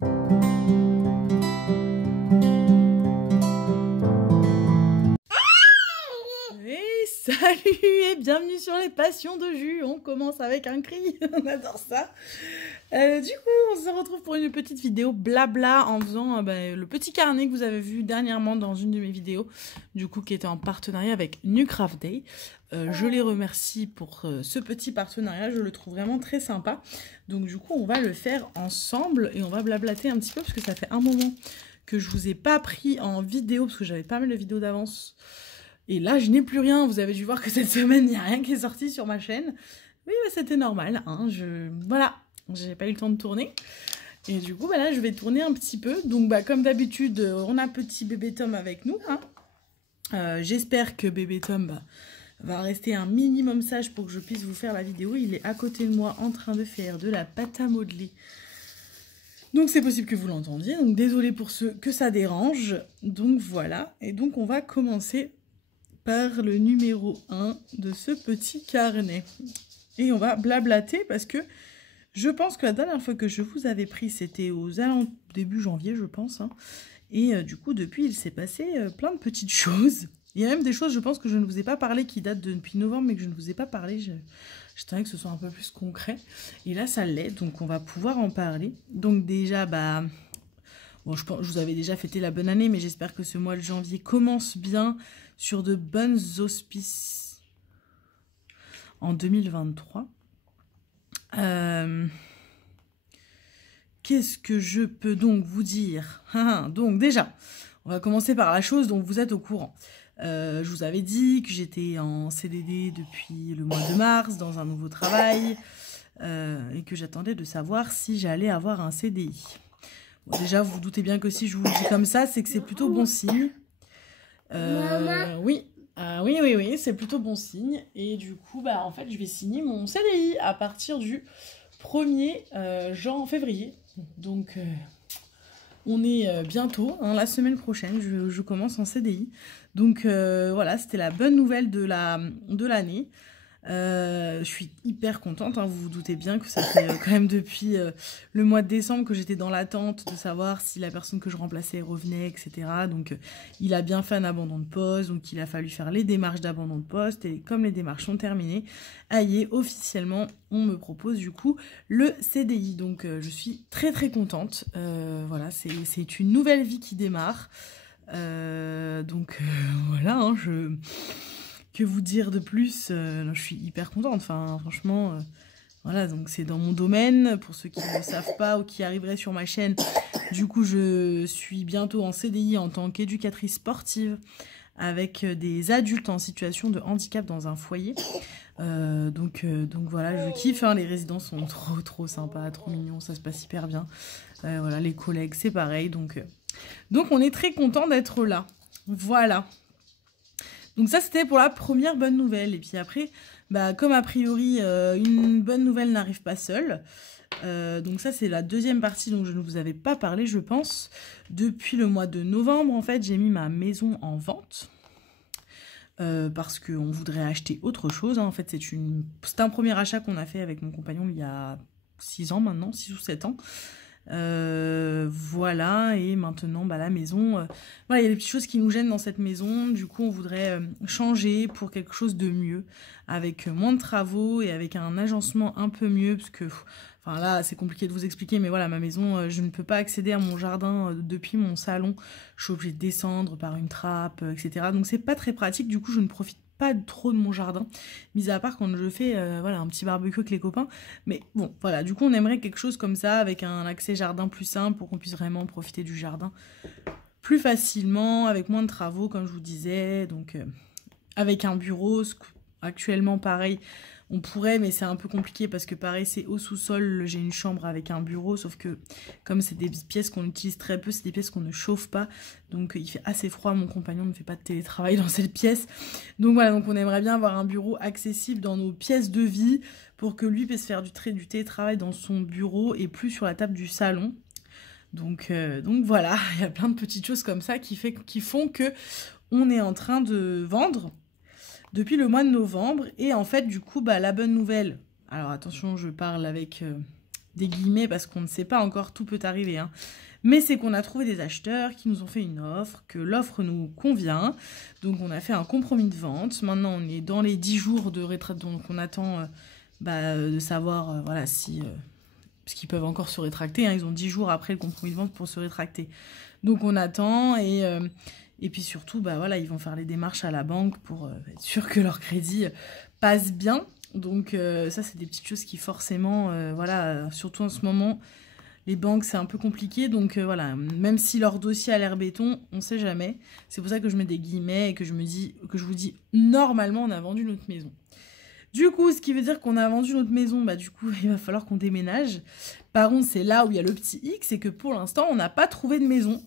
Salut et bienvenue sur les passions de jus. On commence avec un cri, on adore ça. Du coup, on se retrouve pour une petite vidéo blabla en faisant le petit carnet que vous avez vu dernièrement dans une de mes vidéos, du coup qui était en partenariat avec Nucraft Day. Je les remercie pour ce petit partenariat, je le trouve vraiment très sympa. Donc du coup, on va le faire ensemble et on va blablater un petit peu parce que ça fait un moment que je vous ai pas pris en vidéo parce que j'avais pas mal de vidéos d'avance. Et là, je n'ai plus rien. Vous avez dû voir que cette semaine, il n'y a rien qui est sorti sur ma chaîne. Oui, bah, c'était normal. Hein. Voilà, j'ai pas eu le temps de tourner. Et du coup, là, je vais tourner un petit peu. Donc, comme d'habitude, on a petit bébé Tom avec nous. Hein. J'espère que bébé Tom va rester un minimum sage pour que je puisse vous faire la vidéo. Il est à côté de moi en train de faire de la pâte à modeler. Donc, c'est possible que vous l'entendiez. Donc, désolé pour ceux que ça dérange. Donc, voilà. Et donc, on va commencer par le numéro 1 de ce petit carnet. Et on va blablater parce que je pense que la dernière fois que je vous avais pris, c'était début janvier, je pense. Hein. Et du coup, depuis, il s'est passé plein de petites choses. Il y a même des choses, je pense, que je ne vous ai pas parlé, qui datent depuis novembre, mais que je ne vous ai pas parlé. J'attendais que ce soit un peu plus concret. Et là, ça l'est, donc on va pouvoir en parler. Donc déjà, bon, je vous avais déjà fêté la bonne année, mais j'espère que ce mois de janvier commence bien sur de bonnes auspices en 2023. Qu'est-ce que je peux donc vous dire? Donc déjà, on va commencer par la chose dont vous êtes au courant. Je vous avais dit que j'étais en CDD depuis le mois de mars, dans un nouveau travail, et que j'attendais de savoir si j'allais avoir un CDI. Bon, déjà, vous vous doutez bien que si je vous le dis comme ça, c'est que c'est plutôt bon signe. Oui, oui, c'est plutôt bon signe. Et du coup, en fait, je vais signer mon CDI à partir du 1er février. Donc, on est bientôt, hein, la semaine prochaine, je commence en CDI. Donc, voilà, c'était la bonne nouvelle de l'année. Je suis hyper contente, hein, vous vous doutez bien que ça fait quand même depuis le mois de décembre que j'étais dans l'attente de savoir si la personne que je remplaçais revenait, etc. Donc il a bien fait un abandon de poste, donc il a fallu faire les démarches d'abandon de poste, et comme les démarches sont terminées, aïe, officiellement on me propose du coup le CDI. Donc je suis très très contente, voilà, c'est une nouvelle vie qui démarre, voilà, hein, que vous dire de plus, je suis hyper contente, enfin franchement, voilà, donc c'est dans mon domaine, pour ceux qui ne savent pas ou qui arriveraient sur ma chaîne, du coup je suis bientôt en CDI en tant qu'éducatrice sportive avec des adultes en situation de handicap dans un foyer, donc voilà, je kiffe, hein, les résidents sont trop sympas, trop mignons, ça se passe hyper bien, voilà, les collègues c'est pareil, donc on est très content d'être là, voilà. Donc ça, c'était pour la première bonne nouvelle. Et puis après, comme a priori, une bonne nouvelle n'arrive pas seule. Donc ça, c'est la deuxième partie dont je ne vous avais pas parlé, je pense. Depuis le mois de novembre, en fait, j'ai mis ma maison en vente. Parce qu'on voudrait acheter autre chose. Hein. En fait, c'est un premier achat qu'on a fait avec mon compagnon il y a 6 ans maintenant, 6 ou 7 ans. Voilà, et maintenant la maison, voilà, il y a des petites choses qui nous gênent dans cette maison, du coup on voudrait changer pour quelque chose de mieux, avec moins de travaux et avec un agencement un peu mieux, parce que enfin là c'est compliqué de vous expliquer, mais voilà, ma maison, je ne peux pas accéder à mon jardin depuis mon salon, je suis obligée de descendre par une trappe, etc. Donc c'est pas très pratique, du coup je ne profite pas trop de mon jardin, mis à part quand je fais voilà, un petit barbecue avec les copains, mais bon voilà, du coup on aimerait quelque chose comme ça avec un accès jardin plus simple pour qu'on puisse vraiment profiter du jardin plus facilement, avec moins de travaux comme je vous disais, donc avec un bureau. Actuellement pareil, on pourrait, mais c'est un peu compliqué parce que pareil c'est au sous-sol, j'ai une chambre avec un bureau, sauf que comme c'est des pièces qu'on utilise très peu, c'est des pièces qu'on ne chauffe pas, donc il fait assez froid, mon compagnon ne fait pas de télétravail dans cette pièce, donc voilà, donc on aimerait bien avoir un bureau accessible dans nos pièces de vie pour que lui puisse faire du télétravail dans son bureau et plus sur la table du salon. Donc voilà, il y a plein de petites choses comme ça qui font que on est en train de vendre depuis le mois de novembre. Et en fait, du coup, la bonne nouvelle... Alors, attention, je parle avec des guillemets parce qu'on ne sait pas encore, tout peut arriver, hein. Mais c'est qu'on a trouvé des acheteurs qui nous ont fait une offre, que l'offre nous convient. Donc on a fait un compromis de vente. Maintenant on est dans les 10 jours de retraite, donc on attend de savoir voilà, si... parce qu'ils peuvent encore se rétracter, hein. Ils ont 10 jours après le compromis de vente pour se rétracter. Donc on attend et puis surtout, voilà, ils vont faire les démarches à la banque pour être sûr que leur crédit passe bien. Donc ça, c'est des petites choses qui forcément, voilà, surtout en ce moment... Les banques, c'est un peu compliqué, donc voilà, même si leur dossier a l'air béton, on ne sait jamais. C'est pour ça que je mets des guillemets et que je vous dis, normalement, on a vendu notre maison. Du coup, ce qui veut dire qu'on a vendu notre maison, du coup, il va falloir qu'on déménage. Par contre, c'est là où il y a le petit hic, c'est que pour l'instant, on n'a pas trouvé de maison.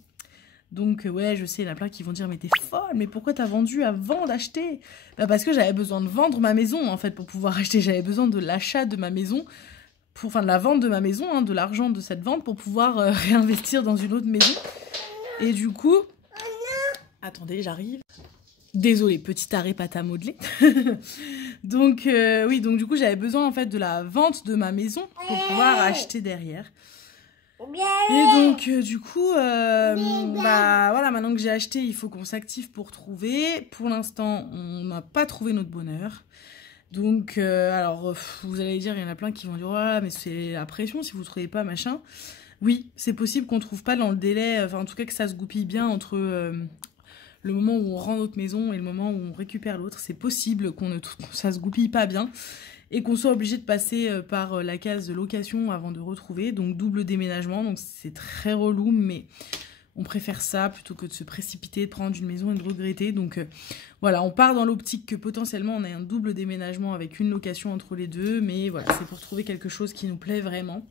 Donc, ouais, je sais, il y en a plein qui vont dire, mais t'es folle, mais pourquoi t'as vendu avant d'acheter? Parce que j'avais besoin de vendre ma maison, en fait, pour pouvoir acheter. J'avais besoin de l'achat de ma maison. De la vente de ma maison, hein, de l'argent de cette vente pour pouvoir réinvestir dans une autre maison. Et du coup... Attendez, j'arrive. Désolée, petit arrêt pâte à modeler. Donc, oui, donc du coup, j'avais besoin en fait de la vente de ma maison pour pouvoir acheter derrière. Et donc, du coup, voilà, maintenant que j'ai acheté, il faut qu'on s'active pour trouver. Pour l'instant, on n'a pas trouvé notre bonheur. Donc, alors, vous allez dire, il y en a plein qui vont dire « Oh, mais c'est la pression si vous ne trouvez pas, machin. » Oui, c'est possible qu'on ne trouve pas dans le délai, enfin, en tout cas, que ça se goupille bien entre le moment où on rend notre maison et le moment où on récupère l'autre. C'est possible que ça se goupille pas bien et qu'on soit obligé de passer par la case de location avant de retrouver. Donc, double déménagement. Donc, c'est très relou, mais... On préfère ça plutôt que de se précipiter, de prendre une maison et de regretter. Donc voilà, on part dans l'optique que potentiellement on ait un double déménagement avec une location entre les deux. Mais voilà, c'est pour trouver quelque chose qui nous plaît vraiment.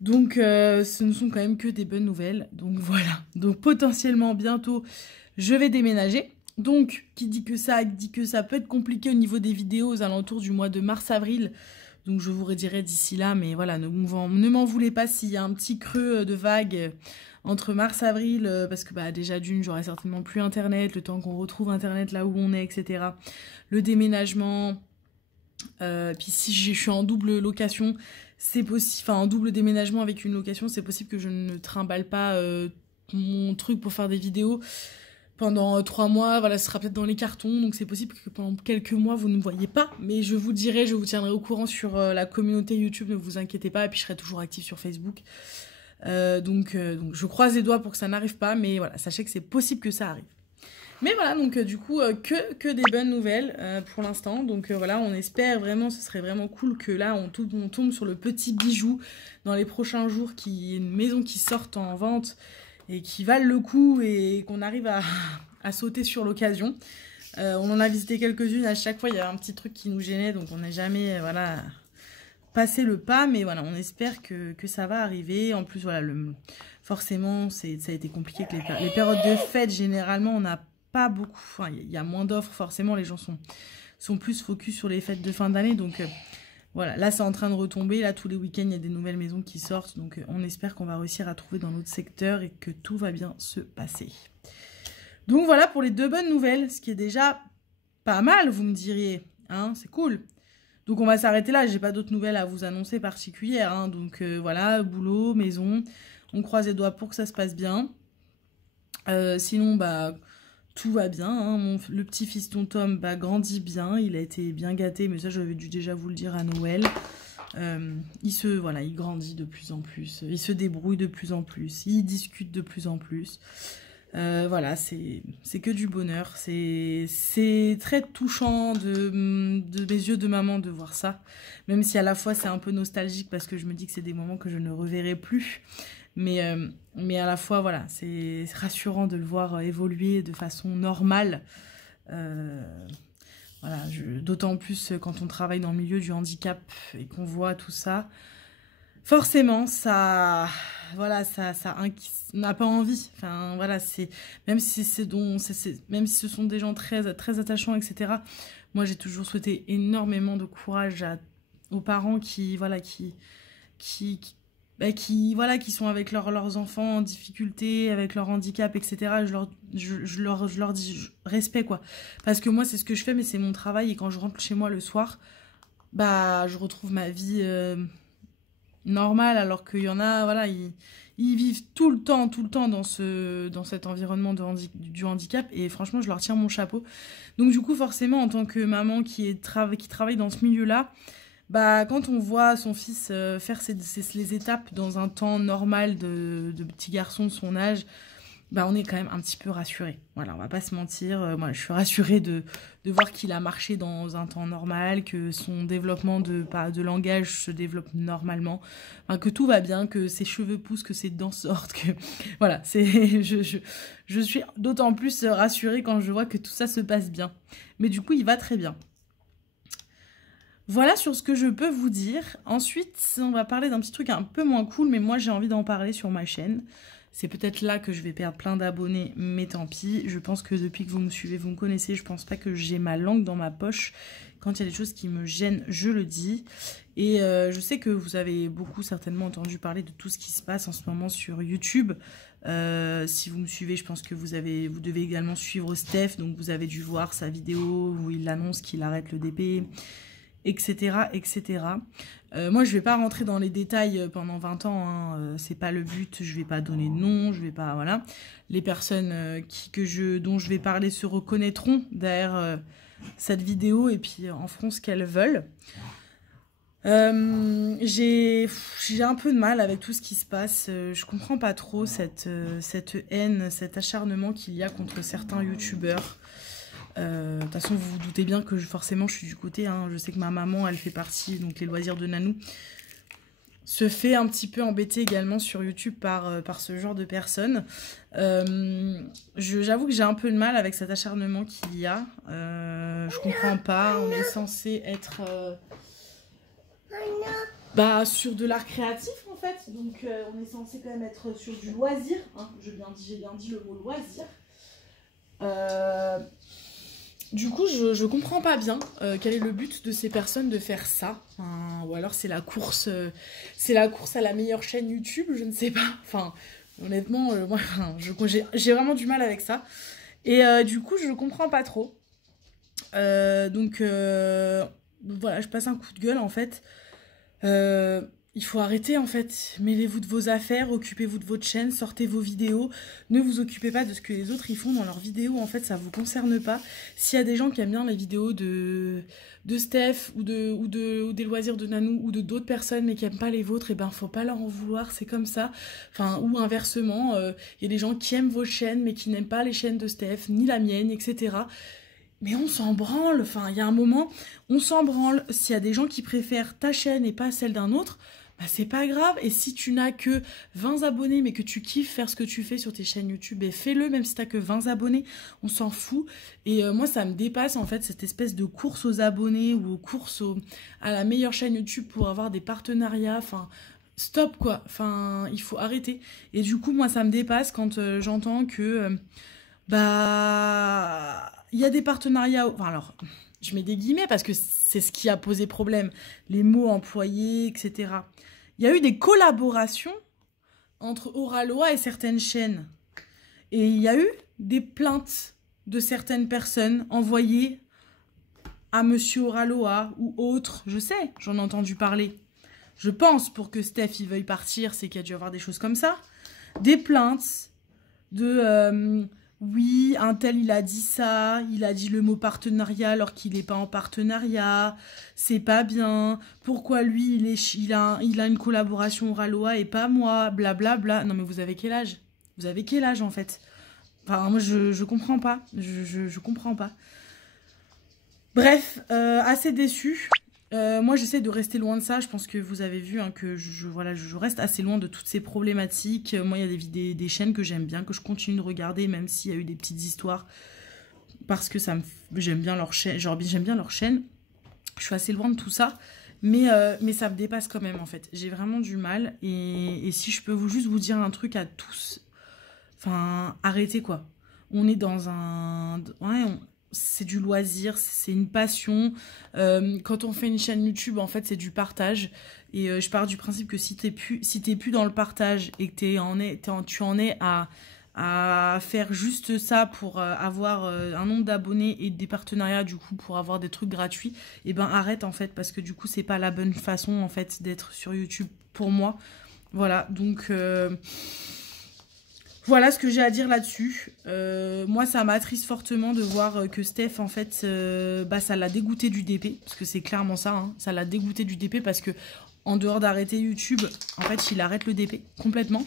Donc ce ne sont quand même que des bonnes nouvelles. Donc voilà, donc potentiellement bientôt je vais déménager. Donc qui dit que ça peut être compliqué au niveau des vidéos aux alentours du mois de mars-avril. Donc je vous redirai d'ici là, mais voilà, ne m'en voulez pas s'il y a un petit creux de vague entre mars et avril, parce que déjà d'une, j'aurai certainement plus internet, le temps qu'on retrouve internet là où on est, etc. Le déménagement, puis si je suis en double location, c'est possible, enfin en double déménagement avec une location, c'est possible que je ne trimballe pas mon truc pour faire des vidéos pendant 3 mois, voilà, ce sera peut-être dans les cartons, donc c'est possible que pendant quelques mois vous ne me voyez pas, mais je vous dirai, je vous tiendrai au courant sur la communauté YouTube, ne vous inquiétez pas, et puis je serai toujours active sur Facebook. Donc je croise les doigts pour que ça n'arrive pas, mais voilà, sachez que c'est possible que ça arrive. Mais voilà, donc du coup, que des bonnes nouvelles pour l'instant. Donc voilà, on espère vraiment, ce serait vraiment cool que là, on tombe sur le petit bijou dans les prochains jours, qui est une maison qui sorte en vente et qui valent le coup et qu'on arrive à sauter sur l'occasion. On en a visité quelques-unes, à chaque fois, il y a un petit truc qui nous gênait, donc on n'a jamais, voilà... passer le pas, mais voilà, on espère que ça va arriver. En plus, voilà, forcément, ça a été compliqué que les périodes de fête, généralement, on n'a pas beaucoup, enfin, il y a moins d'offres, forcément, les gens sont plus focus sur les fêtes de fin d'année, donc voilà, là, c'est en train de retomber, là, tous les week-ends, il y a des nouvelles maisons qui sortent, donc on espère qu'on va réussir à trouver dans notre secteur et que tout va bien se passer. Donc voilà pour les 2 bonnes nouvelles, ce qui est déjà pas mal, vous me diriez, hein, c'est cool. Donc on va s'arrêter là, j'ai pas d'autres nouvelles à vous annoncer particulières, hein. Donc voilà, boulot, maison, on croise les doigts pour que ça se passe bien. Sinon, tout va bien, hein. Le petit fiston Tom grandit bien, il a été bien gâté, mais ça j'avais dû déjà vous le dire à Noël. Il grandit de plus en plus, il se débrouille de plus en plus, il discute de plus en plus. Voilà, c'est que du bonheur, c'est très touchant de mes yeux de maman de voir ça, même si à la fois c'est un peu nostalgique parce que je me dis que c'est des moments que je ne reverrai plus, mais à la fois voilà, c'est rassurant de le voir évoluer de façon normale, voilà, d'autant plus quand on travaille dans le milieu du handicap et qu'on voit tout ça. Forcément, ça, voilà, on n'a pas envie. Enfin, voilà, même si même si ce sont des gens très, très attachants, etc. Moi, j'ai toujours souhaité énormément de courage aux parents qui sont avec leurs enfants en difficulté, avec leur handicap, etc. Je leur dis respect, quoi. Parce que moi, c'est ce que je fais, mais c'est mon travail. Et quand je rentre chez moi le soir, je retrouve ma vie... normal, alors qu'il y en a, voilà, ils vivent tout le temps dans cet environnement du handicap, et franchement, je leur tire mon chapeau. Donc du coup, forcément, en tant que maman qui travaille dans ce milieu-là, bah, quand on voit son fils faire les étapes dans un temps normal de petit garçon de son âge, bah, on est quand même un petit peu rassuré. Voilà, on va pas se mentir. Moi, je suis rassurée de voir qu'il a marché dans un temps normal, que son développement de langage se développe normalement, enfin, que tout va bien, que ses cheveux poussent, que ses dents sortent, que voilà, je suis d'autant plus rassurée quand je vois que tout ça se passe bien. Mais du coup, il va très bien. Voilà sur ce que je peux vous dire. Ensuite, on va parler d'un petit truc un peu moins cool, mais moi j'ai envie d'en parler sur ma chaîne. C'est peut-être là que je vais perdre plein d'abonnés, mais tant pis. Je pense que depuis que vous me suivez, vous me connaissez, je pense pas que j'ai ma langue dans ma poche. Quand il y a des choses qui me gênent, je le dis. Et je sais que vous avez beaucoup certainement entendu parler de tout ce qui se passe en ce moment sur YouTube. Si vous me suivez, je pense que vous devez également suivre Steph. Donc vous avez dû voir sa vidéo où il annonce qu'il arrête le DP, etc. etc. Moi, je vais pas rentrer dans les détails pendant 20 ans, hein. C'est pas le but, je vais pas donner de nom, je vais pas, voilà. Les personnes dont je vais parler se reconnaîtront derrière cette vidéo et puis en feront ce qu'elles veulent. J'ai un peu de mal avec tout ce qui se passe. Je comprends pas trop cette haine, cet acharnement qu'il y a contre certains youtubeurs. De toute façon, vous vous doutez bien que forcément je suis du côté, hein. Je sais que ma maman, elle fait partie, donc les loisirs de Nanou, se fait un petit peu embêter également sur YouTube par ce genre de personnes. J'avoue que j'ai un peu de mal avec cet acharnement qu'il y a. Je comprends pas, on est censé être sur de l'art créatif en fait, donc on est censé quand même être sur du loisir, hein. J'ai bien dit le mot loisir. Du coup, je comprends pas bien quel est le but de ces personnes de faire ça. Enfin, ou alors c'est la course à la meilleure chaîne YouTube, je ne sais pas. Enfin, honnêtement, moi, j'ai vraiment du mal avec ça. Et du coup, je comprends pas trop. Donc, voilà, je passe un coup de gueule en fait. Il faut arrêter en fait, mêlez-vous de vos affaires, occupez-vous de votre chaîne, sortez vos vidéos, ne vous occupez pas de ce que les autres y font dans leurs vidéos, en fait ça vous concerne pas. S'il y a des gens qui aiment bien les vidéos de Steph ou des loisirs de Nanou ou de d'autres personnes mais qui aiment pas les vôtres, et ben faut pas leur en vouloir, c'est comme ça. Enfin, ou inversement, y a des gens qui aiment vos chaînes mais qui n'aiment pas les chaînes de Steph, ni la mienne, etc. Mais on s'en branle, enfin il y a un moment, on s'en branle. S'il y a des gens qui préfèrent ta chaîne et pas celle d'un autre, bah c'est pas grave. Et si tu n'as que 20 abonnés mais que tu kiffes faire ce que tu fais sur tes chaînes YouTube, fais-le même si t'as que 20 abonnés, on s'en fout. Et moi ça me dépasse en fait cette espèce de course aux abonnés ou à la meilleure chaîne YouTube pour avoir des partenariats, enfin stop quoi, enfin il faut arrêter. Et du coup moi ça me dépasse quand j'entends que il y a des partenariats, enfin alors je mets des guillemets parce que c'est ce qui a posé problème, les mots employés, etc. Il y a eu des collaborations entre Oraloa et certaines chaînes. Et il y a eu des plaintes de certaines personnes envoyées à Monsieur Oraloa ou autres. Je sais, j'en ai entendu parler. Je pense pour que Steph il veuille partir, c'est qu'il y a dû y avoir des choses comme ça. Des plaintes de... oui, un tel il a dit ça, il a dit le mot partenariat alors qu'il n'est pas en partenariat, c'est pas bien, pourquoi lui il a une collaboration Oraloa et pas moi, blablabla. Bla bla. Non mais vous avez quel âge? Vous avez quel âge en fait? Enfin moi je comprends pas, je comprends pas. Bref, assez déçue. Moi j'essaie de rester loin de ça, je pense que vous avez vu hein, que je reste assez loin de toutes ces problématiques. Moi il y a des chaînes que j'aime bien, que je continue de regarder même s'il y a eu des petites histoires, parce que j'aime bien leur chaîne, j'aime bien leur chaîne. Je suis assez loin de tout ça, mais ça me dépasse quand même en fait. J'ai vraiment du mal, et si je peux juste vous dire un truc à tous, enfin arrêtez quoi. On est dans un... Ouais, c'est du loisir, c'est une passion. Quand on fait une chaîne YouTube, en fait, c'est du partage. Et je pars du principe que si t'es plus dans le partage et que tu en es à à faire juste ça pour avoir un nombre d'abonnés et des partenariats du coup pour avoir des trucs gratuits, et ben arrête en fait, parce que du coup c'est pas la bonne façon en fait d'être sur YouTube pour moi. Voilà, donc voilà ce que j'ai à dire là-dessus. Moi ça m'attriste fortement de voir que Steph en fait bah, ça l'a dégoûté du DP, parce que c'est clairement ça, hein, ça l'a dégoûté du DP, parce que en dehors d'arrêter YouTube, en fait il arrête le DP complètement.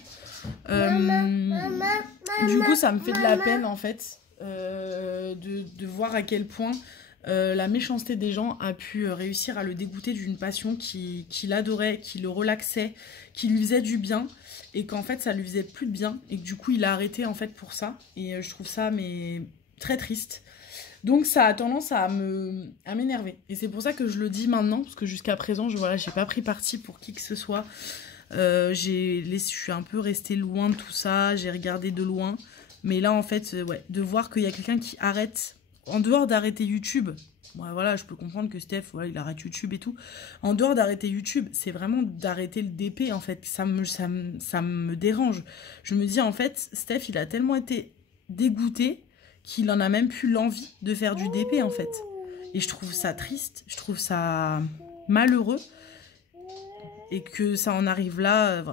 Du coup ça me fait de la peine en fait de voir à quel point la méchanceté des gens a pu réussir à le dégoûter d'une passion qu'il adorait, qui le relaxait, qui lui faisait du bien, et qu'en fait ça lui faisait plus de bien, et que du coup il a arrêté en fait pour ça, et je trouve ça mais très triste. Donc ça a tendance à m'énerver, et c'est pour ça que je le dis maintenant, parce que jusqu'à présent voilà, j'ai pas pris parti pour qui que ce soit. Je suis un peu restée loin de tout ça, j'ai regardé de loin, mais là en fait ouais, de voir qu'il y a quelqu'un qui arrête, en dehors d'arrêter YouTube, ouais, voilà, je peux comprendre que Steph, voilà, il arrête YouTube et tout, en dehors d'arrêter YouTube, c'est vraiment d'arrêter le DP en fait, ça me dérange. Je me dis en fait, Steph il a tellement été dégoûté qu'il en a même plus l'envie de faire du DP en fait, et je trouve ça triste, je trouve ça malheureux, et que ça en arrive là,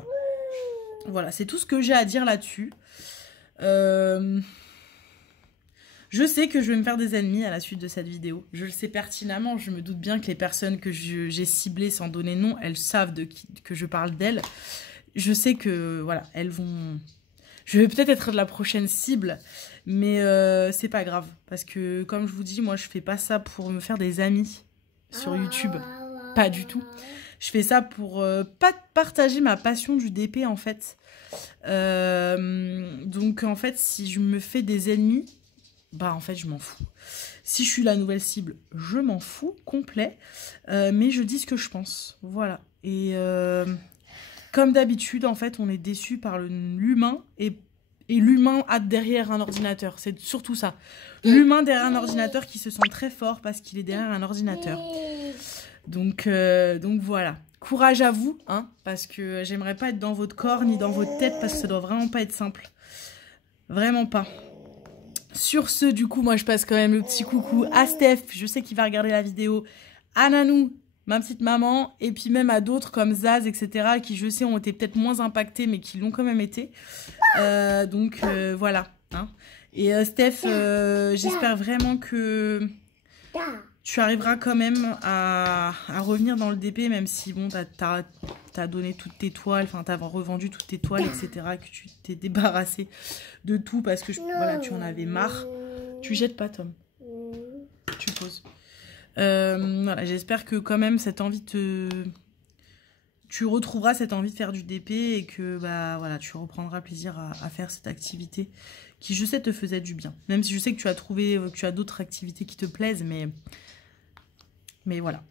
voilà, c'est tout ce que j'ai à dire là-dessus. Je sais que je vais me faire des ennemis à la suite de cette vidéo, je le sais pertinemment, je me doute bien que les personnes que j'ai ciblées sans donner nom, elles savent que je parle d'elles. Je sais que, voilà, elles vont... Je vais peut-être être de la prochaine cible, mais c'est pas grave, parce que comme je vous dis, moi je fais pas ça pour me faire des amis sur YouTube, pas du tout. Je fais ça pour pas partager ma passion du DP en fait. Donc en fait, si je me fais des ennemis, bah en fait je m'en fous. Si je suis la nouvelle cible, je m'en fous complet. Mais je dis ce que je pense. Voilà. Et comme d'habitude, en fait, on est déçu par l'humain et l'humain derrière un ordinateur. C'est surtout ça. L'humain derrière un ordinateur qui se sent très fort parce qu'il est derrière un ordinateur. Donc voilà. Courage à vous, hein, parce que j'aimerais pas être dans votre corps ni dans votre tête, parce que ça doit vraiment pas être simple. Vraiment pas. Sur ce, du coup, moi je passe quand même le petit coucou à Steph, je sais qu'il va regarder la vidéo, à Nanou, ma petite maman, et puis même à d'autres comme Zaz, etc., qui je sais ont été peut-être moins impactés, mais qui l'ont quand même été. Voilà. Hein. Et Steph, j'espère vraiment que tu arriveras quand même à revenir dans le DP, même si bon, t'as donné toutes tes toiles, enfin t'as revendu toutes tes toiles, etc., que tu t'es débarrassé de tout parce que voilà, tu en avais marre. Tu jettes pas, Tom. Tu poses. Voilà, j'espère que quand même cette envie tu retrouveras cette envie de faire du DP et que bah voilà, tu reprendras plaisir à faire cette activité qui, je sais, te faisait du bien. Même si je sais que tu as d'autres activités qui te plaisent, mais voilà.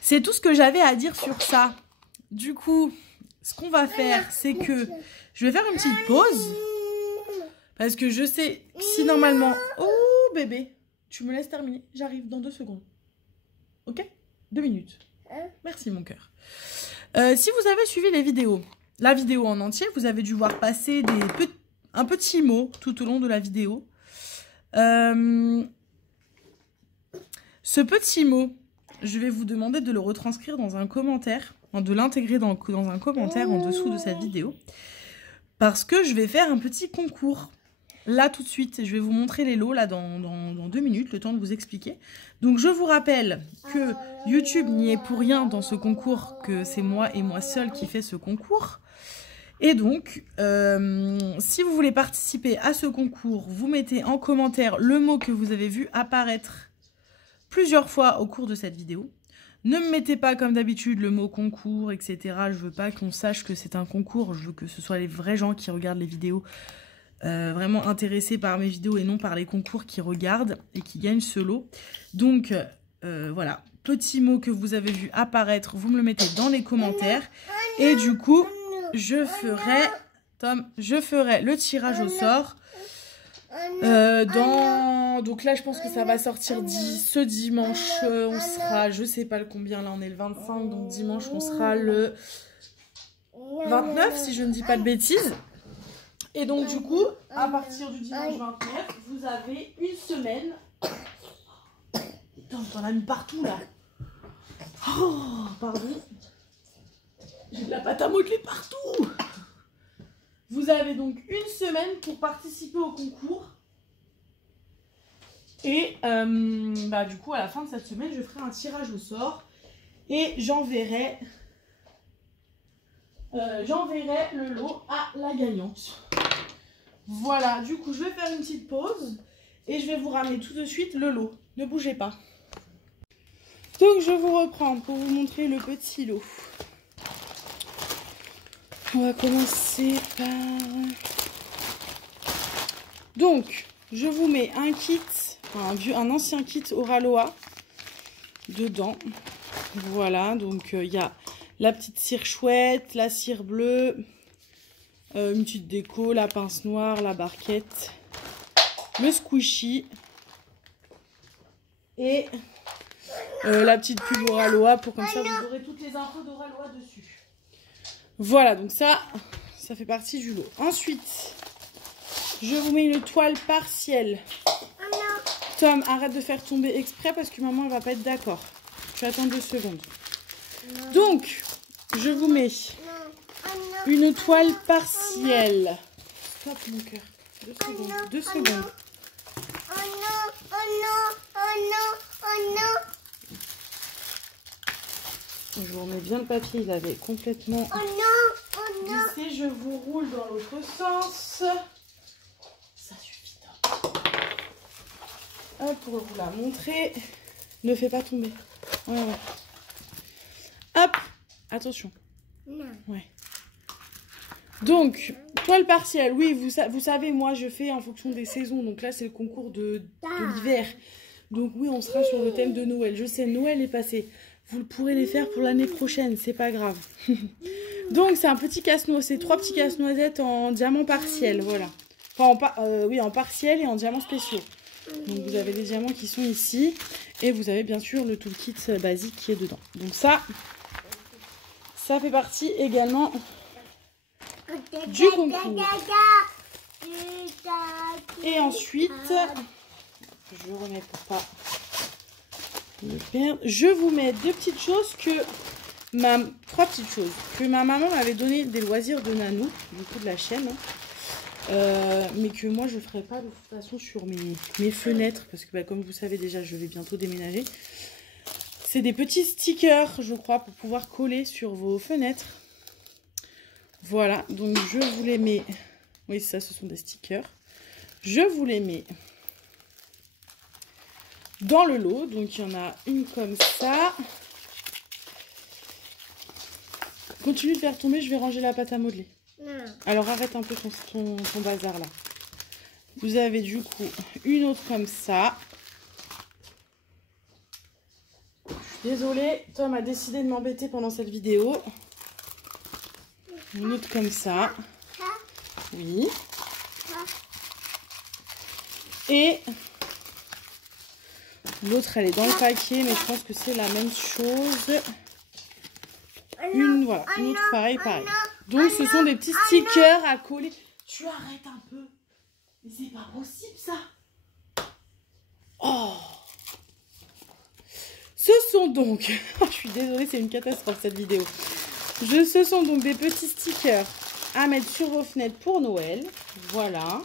C'est tout ce que j'avais à dire sur ça. Du coup, ce qu'on va faire, c'est que je vais faire une petite pause. Parce que je sais que si normalement... Oh bébé, tu me laisses terminer. J'arrive dans 2 secondes. Ok? 2 minutes. Merci mon cœur. Si vous avez suivi la vidéo en entier, vous avez dû voir passer un petit mot tout au long de la vidéo. Ce petit mot, je vais vous demander de le retranscrire dans un commentaire, de l'intégrer dans un commentaire en dessous de cette vidéo, parce que je vais faire un petit concours. Là, tout de suite, je vais vous montrer les lots, là, dans 2 minutes, le temps de vous expliquer. Donc, je vous rappelle que YouTube n'y est pour rien dans ce concours, que c'est moi et moi seule qui fait ce concours. Et donc, si vous voulez participer à ce concours, vous mettez en commentaire le mot que vous avez vu apparaître plusieurs fois au cours de cette vidéo. Ne me mettez pas, comme d'habitude, le mot concours, etc. Je veux pas qu'on sache que c'est un concours. Je veux que ce soit les vrais gens qui regardent les vidéos. Vraiment intéressés par mes vidéos et non par les concours qui regardent et qui gagnent ce lot. Donc voilà, petit mot que vous avez vu apparaître, vous me le mettez dans les commentaires et du coup je ferai le tirage au sort donc là je pense que ça va sortir ce dimanche. On sera, je sais pas le combien, là on est le 25, donc dimanche on sera le 29 si je ne dis pas de bêtises. Et donc du coup, à partir du dimanche 29, vous avez une semaine. Putain, t'en as mis partout là. Oh, pardon. J'ai de la pâte à modeler partout. Vous avez donc une semaine pour participer au concours. Et du coup, à la fin de cette semaine, je ferai un tirage au sort. Et j'enverrai le lot à la gagnante. Voilà, du coup, je vais faire une petite pause. Et je vais vous ramener tout de suite le lot. Ne bougez pas. Donc, je vous reprends pour vous montrer le petit lot. On va commencer par... Donc, je vous mets un kit, un ancien kit Oraloa dedans. Voilà, donc il y a la petite cire chouette, la cire bleue, une petite déco, la pince noire, la barquette, le squishy et la petite pub Oraloa pour comme ça vous aurez toutes les infos d'Oraloa dessus. Voilà, donc ça fait partie du lot. Ensuite, je vous mets une toile partielle. Tom, arrête de faire tomber exprès parce que maman, elle va pas être d'accord. Tu attends 2 secondes. Donc, je vous mets une toile partielle. Stop, mon cœur. 2 secondes. 2 secondes. Oh non, oh non, oh non, oh non. Je vous remets bien le papier, il avait complètement glissé. Je vous roule dans l'autre sens. Ça suffit. Hop, pour vous la montrer. Ne fais pas tomber. Ouais. Hop, attention. Non. Ouais. Donc, toile partielle. Oui, vous savez, moi, je fais en fonction des saisons. Donc là, c'est le concours de l'hiver. Donc oui, on sera sur le thème de Noël. Je sais, Noël est passé. Vous pourrez les faire pour l'année prochaine, c'est pas grave. Donc c'est un petit casse-noix, c'est 3 petits casse-noisettes en diamant partiel, voilà. Enfin, en partiel et en diamants spéciaux. Donc vous avez les diamants qui sont ici. Et vous avez bien sûr le toolkit basique qui est dedans. Donc ça fait partie également du concours. Et ensuite, je remets pour pas... Je vous mets 3 petites choses que ma maman m'avait donné des loisirs de nanou, du coup de la chaîne, mais que moi je ferai pas de toute façon sur mes fenêtres parce que comme vous savez déjà je vais bientôt déménager. C'est des petits stickers je crois pour pouvoir coller sur vos fenêtres. Voilà, donc je vous les mets, oui ça ce sont des stickers, je vous les mets dans le lot. Donc il y en a une comme ça. Continue de faire tomber, je vais ranger la pâte à modeler. Non. Alors arrête un peu ton bazar là. Vous avez du coup une autre comme ça. Je suis désolée, Tom a décidé de m'embêter pendant cette vidéo. Une autre comme ça. Oui. Et l'autre, elle est dans le paquet, mais je pense que c'est la même chose. Une autre pareil. Donc, ce sont des petits stickers à coller. Tu arrêtes un peu. Mais c'est pas possible, ça. Oh. Ce sont donc... je suis désolée, c'est une catastrophe, cette vidéo. Ce sont donc des petits stickers à mettre sur vos fenêtres pour Noël. Voilà.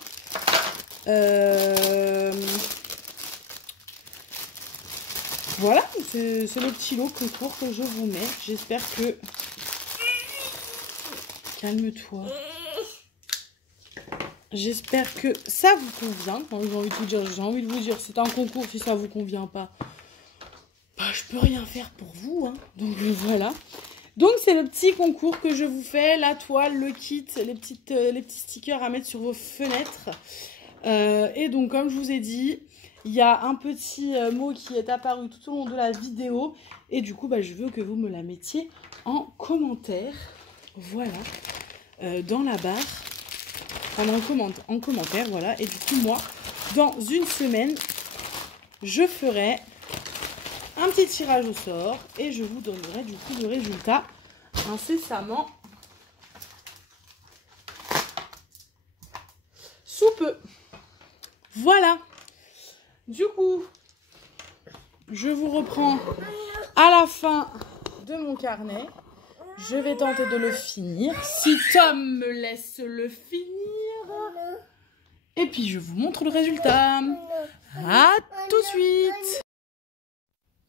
Voilà, c'est le petit lot concours que je vous mets. J'espère que... Calme-toi. J'espère que ça vous convient. J'ai envie de vous dire, c'est un concours. Si ça vous convient pas, je peux rien faire pour vous. Hein. Donc voilà. Donc c'est le petit concours que je vous fais. La toile, le kit, les petits stickers à mettre sur vos fenêtres. Et donc comme je vous ai dit... Il y a un petit mot qui est apparu tout au long de la vidéo. Et du coup, je veux que vous me la mettiez en commentaire. Voilà. Dans la barre. Enfin, en commentaire, voilà. Et du coup, moi, dans une semaine, je ferai un petit tirage au sort. Et je vous donnerai du coup le résultat incessamment. sous peu. Voilà. Du coup, je vous reprends à la fin de mon carnet. Je vais tenter de le finir. Si Tom me laisse le finir. Et puis, je vous montre le résultat. À tout de suite.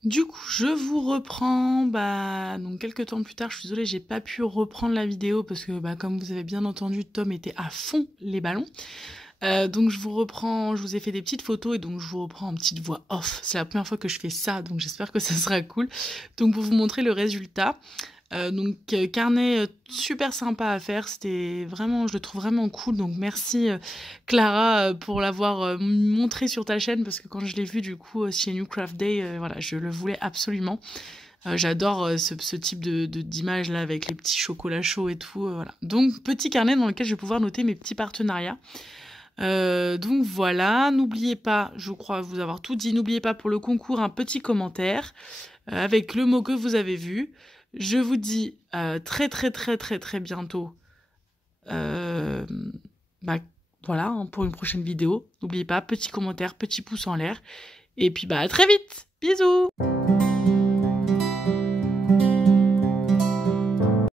Du coup, je vous reprends, donc quelques temps plus tard. Je suis désolée, j'ai pas pu reprendre la vidéo parce que, comme vous avez bien entendu, Tom était à fond les ballons. Donc je vous reprends, je vous ai fait des petites photos et donc je vous reprends en petite voix off. C'est la première fois que je fais ça, donc j'espère que ça sera cool. Donc pour vous montrer le résultat. Carnet super sympa à faire, c'était vraiment, je le trouve vraiment cool, donc merci Clara pour l'avoir montré sur ta chaîne, parce que quand je l'ai vu du coup chez New Craft Day, voilà, je le voulais absolument. J'adore ce type d'image là avec les petits chocolats chauds et tout, voilà. Donc petit carnet dans lequel je vais pouvoir noter mes petits partenariats. Donc voilà, n'oubliez pas, je crois vous avoir tout dit, n'oubliez pas pour le concours un petit commentaire avec le mot que vous avez vu. Je vous dis très bientôt. Voilà, hein, pour une prochaine vidéo. N'oubliez pas, petit commentaire, petit pouce en l'air. Et puis à très vite. Bisous.